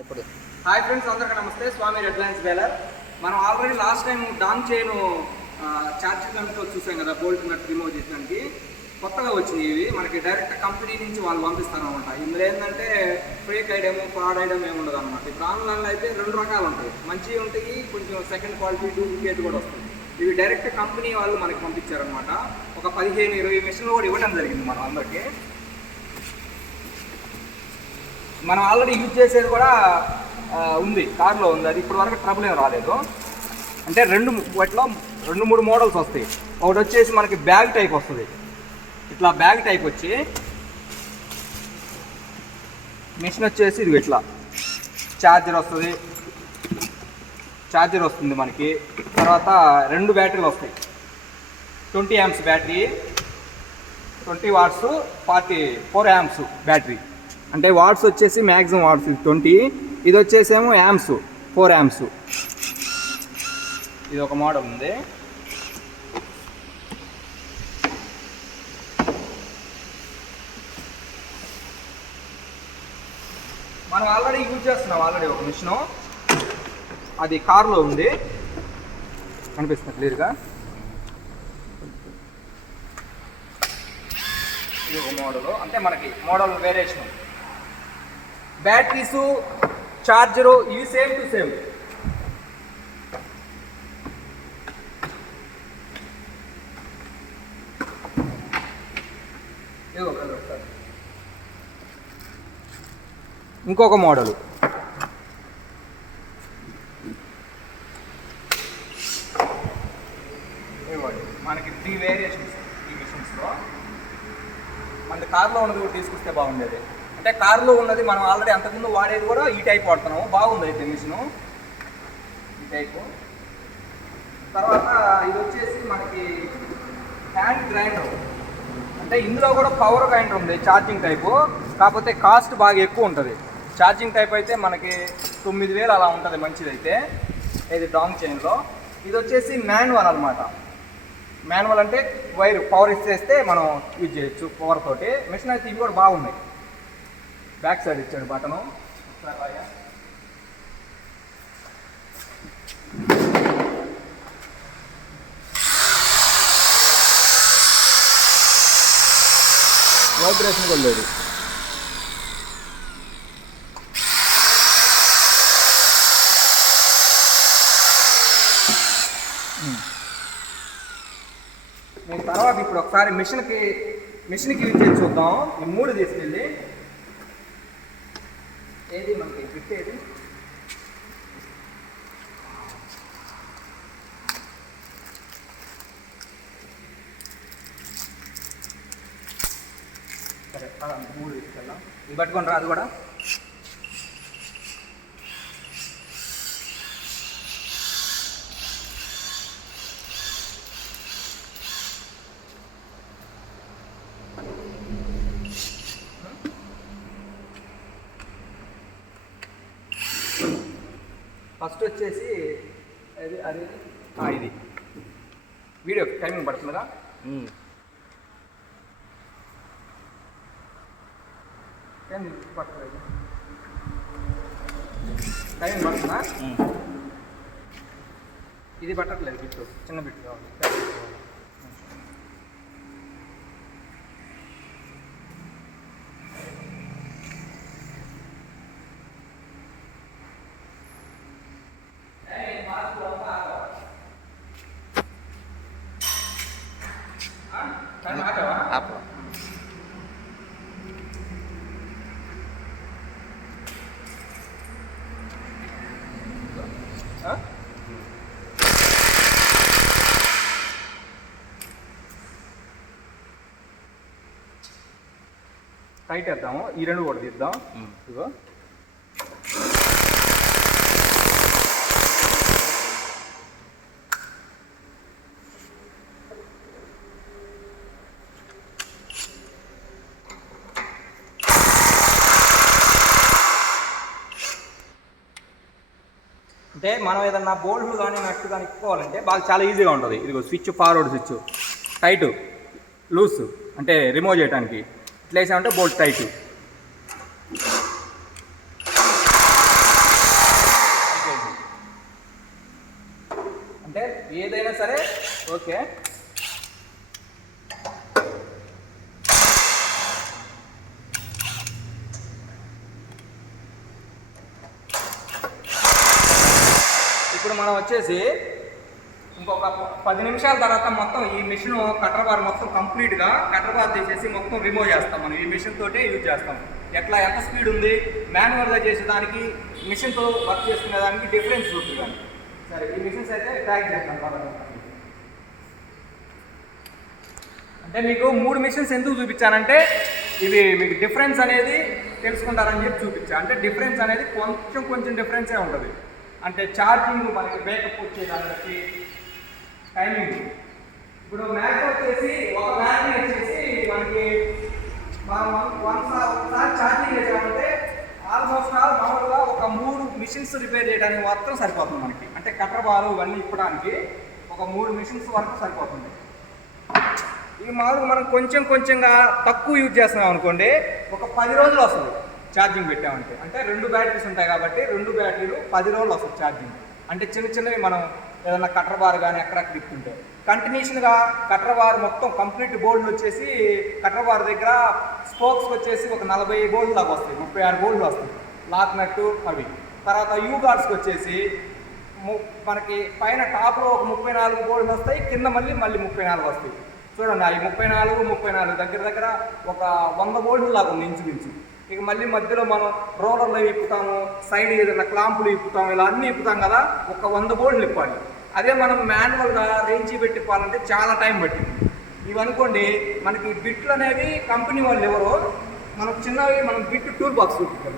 ఇప్పుడు hi friends, అందరికీ నమస్తే. స్వామి రెడ్ లైన్స్ బేలర్. మనం already last time dong chain charging అంతా చూసాం కదా, బోల్ట్ నట్ రిమూవ్ చేసడానికి. కొత్తగా వచ్చినాయి ఇవి మనకి డైరెక్ట్ కంపెనీ నుంచి వాళ్ళు పంపిస్తారు అనమాట. ఇందులో ఏంటంటే ఫేక్ ఐటమ్, ఫ్రాడ్ ఐటమ్ ఏమి ఉండదు అనమాట. ఇప్పుడు ఆన్లైన్లో అయితే రెండు రకాలు ఉంటాయి, మంచివి ఉంటాయి, కొంచెం సెకండ్ క్వాలిటీ డూప్లికేట్ కూడా వస్తుంది. ఇవి డైరెక్ట్ కంపెనీ వాళ్ళు మనకి పంపించారనమాట. ఒక 15-20 మిషన్లు కూడా ఇవ్వడం జరిగింది మనం అందరికీ. మనం ఆల్రెడీ యూజ్ చేసేది కూడా ఉంది, కార్లో ఉంది. అది ఇప్పటి వరకు ట్రబుల్ ఏం రాలేదు. అంటే వాటిలో 2-3 మోడల్స్ వస్తాయి. ఒకటి వచ్చేసి మనకి బ్యాగ్ టైప్ వస్తుంది. ఇట్లా బ్యాగ్ టైప్ వచ్చి మిషన్ వచ్చేసి ఇది ఇట్లా ఛార్జర్ వస్తుంది మనకి. తర్వాత 2 బ్యాటరీలు వస్తాయి. 20 amps battery, 20 watts, 44 amps battery. అంటే వాట్స్ వచ్చేసి మ్యాక్సిమం వాట్స్ 20, ఇది వచ్చేసేమో యాంప్స్ 4 amps. ఇది ఒక మోడల్ ఉంది. మనం ఆల్రెడీ యూజ్ చేస్తున్నాం ఒక మిషను, అది కార్లో ఉంది, కనిపిస్తుంది క్లియర్గా. ఇది ఒక మోడల్, అంటే మనకి మోడల్ వేరియేషన్. బ్యాటరీసు, చార్జరు ఇవి సేమ్ టు సేమ్. ఇంకొక మోడలు మనకి 3 వేరియేషన్స్ ఈ మిషన్స్లో. మన కార్లో ఉన్నది కూడా తీసుకొస్తే బాగుండేది. అంటే కార్లో ఉన్నది మనం ఆల్రెడీ అంతకుముందు వాడేది కూడా ఈ టైప్ వాడుతున్నాము. బాగుంది అయితే మిషను, ఈ టైపు. తర్వాత ఇది వచ్చేసి మనకి హ్యాండ్ గ్రైండర్. అంటే ఇందులో కూడా పవర్ గ్రైండర్ ఉంది, ఛార్జింగ్ టైపు. కాకపోతే కాస్ట్ బాగా ఎక్కువ ఉంటుంది. ఛార్జింగ్ టైప్ అయితే మనకి 9,000 అలా ఉంటుంది మంచిదైతే, ఇది డాంగ్ చైన్లో. ఇది వచ్చేసి మాన్యువల్ అనమాట. మాన్యువల్ అంటే వైర్ పవర్ ఇచ్చేస్తే మనం యూజ్ చేయొచ్చు పవర్ తోటి. మిషన్ అయితే ఇవి కూడా బాగున్నాయి. బ్యాక్ సైడ్ ఇచ్చాడు బటను. వైబ్రేషన్ కూడా లేదు. నేను తర్వాత ఇప్పుడు ఒకసారి మిషన్కి యూజ్ చేసి చూద్దాం. ఈ 3 తీసుకెళ్ళి ఏది మనకి పెట్టేది. సరే 3 తీసుకెళ్దాం. ఇది పట్టుకొని రా, అది కూడా. ఫస్ట్ వచ్చేసి ఇది వీడియో టైమింగ్ పడుతుందా? టైమింగ్ పడుతుందా? ఇది పట్టట్లేదు, బిట్టు చిన్న బిట్టు కావాలి. apa? టైట్ వేద్దాము. ఈ 2 కూడా తీద్దాం. ఇదిగో అంటే మనం ఏదన్నా బోల్ట్లు కానీ నట్టు కానీ ఇప్పుకోవాలంటే బాగా చాలా ఈజీగా ఉంటుంది. ఇదిగో switch, forward switch, tight, loose అంటే రిమూవ్ చేయడానికి. ఇట్లా వేసామంటే బోల్ట్ టైటు. ఏదైనా సరే ఓకే. ఇప్పుడు మనం వచ్చేసి ఇంకొక 10 నిమిషాల తర్వాత మొత్తం ఈ మిషన్ కటర్ బార్ మొత్తం కంప్లీట్గా కటర్ బార్ తీసేసి మొత్తం రిమూవ్ చేస్తాం. మనం ఈ మిషన్ తోటే యూజ్ చేస్తాం. ఎట్లా ఎంత స్పీడ్ ఉంది మాన్యువల్గా చేసేదానికి మిషన్తో వర్క్ చేసుకునే దానికి డిఫరెన్స్ ఉంటుంది కానీ. సరే ఈ మిషన్స్ అయితే ట్రాక్ చేస్తాం. అంటే మీకు 3 మిషన్స్ ఎందుకు చూపించానంటే ఇవి మీకు డిఫరెన్స్ అనేది తెలుసుకుంటారని చెప్పి చూపించా. అంటే డిఫరెన్స్ అనేది కొంచెం డిఫరెన్సే ఉంటుంది. అంటే ఛార్జింగ్ మనకి బ్యాకప్ వచ్చేదాన్ని బట్టి టైమింగ్. ఇప్పుడు మ్యాక్ వచ్చేసి ఒక బ్యాటరీ వచ్చేసి మనకి ఒకసారి ఛార్జింగ్ చేసామంటే ఆల్మోస్ట్ మామూలుగా ఒక 3 మిషన్స్ రిపేర్ చేయడానికి మాత్రం సరిపోతుంది మనకి. అంటే కటర్ బారు ఇవన్నీ ఇప్పడానికి ఒక 3 మిషన్స్ వరకు సరిపోతుంది. ఇవి మామూలుగా మనం కొంచెంగా తక్కువ యూజ్ చేస్తున్నాం అనుకోండి, ఒక 10 రోజులు వస్తుంది ఛార్జింగ్ పెట్టామంటే. అంటే 2 బ్యాటరీస్ ఉంటాయి కాబట్టి 2 బ్యాటరీలు 10 రోజులు వస్తుంది ఛార్జింగ్. అంటే చిన్నవి మనం ఏదైనా కటర్ బార్ కానీ ఎక్కడెక్కడ తిప్పుతుంటే కంటిన్యూషన్గా కటర్ బార్ మొత్తం కంప్లీట్ బోల్డ్లు వచ్చేసి కటర్ బార్ దగ్గర స్పోక్స్ వచ్చేసి ఒక 40 బోల్డ్ దాకా వస్తాయి, 36 బోల్డ్లు వస్తాయి లాక్ నట్టు అవి. తర్వాత యూ గార్డ్స్కి వచ్చేసి మనకి పైన టాప్లో ఒక 34 బోల్డ్లు వస్తాయి, కింద మళ్ళీ 34 వస్తాయి. చూడండి అవి 34 దగ్గర ఒక 100 బోల్డ్లు లాగా ఉంది ఇంచుమించు. ఇక మళ్ళీ మధ్యలో మనం రోలర్లో ఇప్పుతాము, సైడ్ ఏదైనా క్లాంపులు ఇప్పుతాము, ఇలా అన్నీ ఇప్పుతాం కదా, ఒక 100 బోల్డ్లు ఇప్పాలి. అదే మనం మాన్యువల్గా రేంజీ పెట్టిప్పాలంటే చాలా టైం పట్టింది. ఇవనుకోండి మనకి బిట్లు అనేవి కంపెనీ వాళ్ళు ఎవరో మనకు చిన్నవి మనం బిట్ టూల్ బాక్స్ చూపిస్తాం.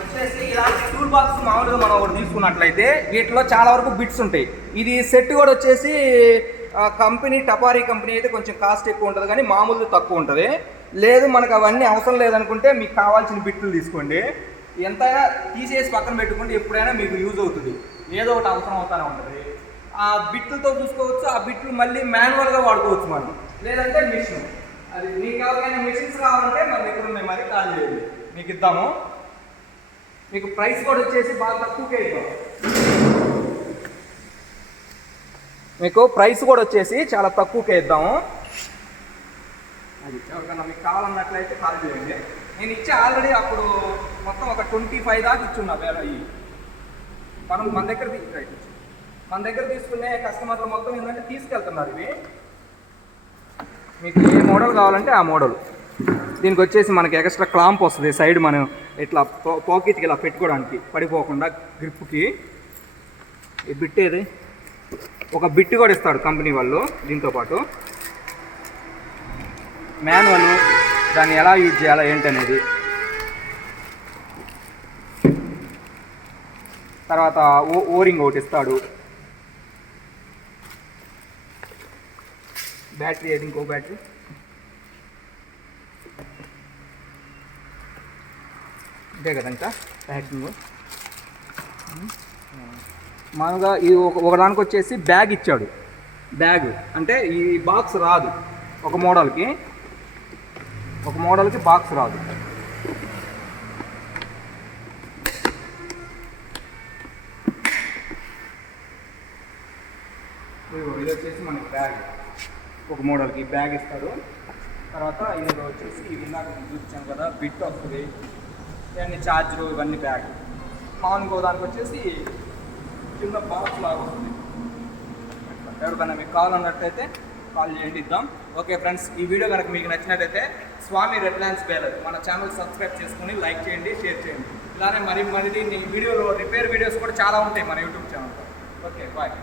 వచ్చేసి ఇలాంటి టూల్ బాక్స్ మామూలుగా మనం ఒకటి తీసుకున్నట్లయితే వీటిలో చాలా వరకు బిట్స్ ఉంటాయి. ఇది సెట్ కూడా వచ్చేసి టపారీ కంపెనీ అయితే కొంచెం కాస్ట్ ఎక్కువ ఉంటుంది కానీ మామూలు తక్కువ ఉంటుంది. లేదు మనకు అవన్నీ అవసరం లేదనుకుంటే మీకు కావాల్సిన బిట్లు తీసుకోండి, ఎంతైనా తీసేసి పక్కన పెట్టుకుంటే ఎప్పుడైనా మీకు యూజ్ అవుతుంది, ఏదో ఒకటి అవసరం అవుతానే ఉంటుంది. ఆ బిట్లతో చూసుకోవచ్చు, ఆ బిట్లు మళ్ళీ మాన్యువల్గా వాడుకోవచ్చు మనం, లేదంటే మిషన్. అది మీకు ఎవరికైనా మిషన్స్ కావాలంటే మన దగ్గర ఉన్నాయి, మరి కాల్ చేయండి మీకు ఇద్దాము. మీకు ప్రైస్ కూడా వచ్చేసి బాగా తక్కువకే ఇద్దాం. మీకు ప్రైస్ కూడా వచ్చేసి చాలా తక్కువకే ఇద్దాము. అది ఎవరికైనా మీకు కావాలన్నట్లయితే కాల్ చేయండి. నేను ఇచ్చే ఆల్రెడీ అప్పుడు మొత్తం ఒక 25 దాకా ఇచ్చున్నా వేల. అయ్యి మన దగ్గర తీసుకునే కస్టమర్లు మొత్తం ఏంటంటే తీసుకెళ్తున్నారు ఇవి. మీకు ఏ మోడల్ కావాలంటే ఆ మోడల్. దీనికి వచ్చేసి మనకి ఎక్స్ట్రా క్లాంప్ వస్తుంది సైడ్, మనం ఇట్లా పాకెట్కి ఇలా పెట్టుకోవడానికి పడిపోకుండా గ్రిప్కి. ఈ బిట్ ఏది ఒక బిట్ కూడా ఇస్తాడు కంపెనీ వాళ్ళు. దీంతోపాటు మాన్యువల్ దాన్ని ఎలా యూజ్ చేయాలా ఏంటనేది. తర్వాత ఓరింగ్ ఒకటి ఇస్తాడు. బ్యాటరీ ఏది, ఇంకో బ్యాటరీ. అంతే కదా ఇంకా ప్యాకింగ్. మామూలుగా ఈ ఒకదానికి వచ్చేసి బ్యాగ్ ఇచ్చాడు. బ్యాగ్ అంటే ఈ బాక్స్ రాదు, ఒక మోడల్కి బాక్స్ రాదు. ఇది వచ్చేసి మనకి బ్యాగ్, ఒక మోడల్కి బ్యాగ్ ఇస్తాడు. తర్వాత ఇది వచ్చేసి ఇందాక చూపించాను కదా బిట్ వస్తుంది, ఇవన్నీ ఛార్జరు ఇవన్నీ బ్యాగ్. మామూలుగా దానికి వచ్చేసి చిన్న బాక్స్ లాగా వస్తుంది. ఎవరికైనా మీకు కావాలన్నట్టయితే కాల్ చేయండి, ఇద్దాం. ఓకే ఫ్రెండ్స్, ఈ వీడియో కనుక మీకు నచ్చినట్టయితే స్వామి రెడ్ ల్యాండ్స్ బేలర్ మన ఛానల్ సబ్స్క్రైబ్ చేసుకుని లైక్ చేయండి, షేర్ చేయండి. ఇలానే మరి వీడియోలో రిపేర్ వీడియోస్ కూడా చాలా ఉంటాయి మన యూట్యూబ్ ఛానల్లో. Okay bye.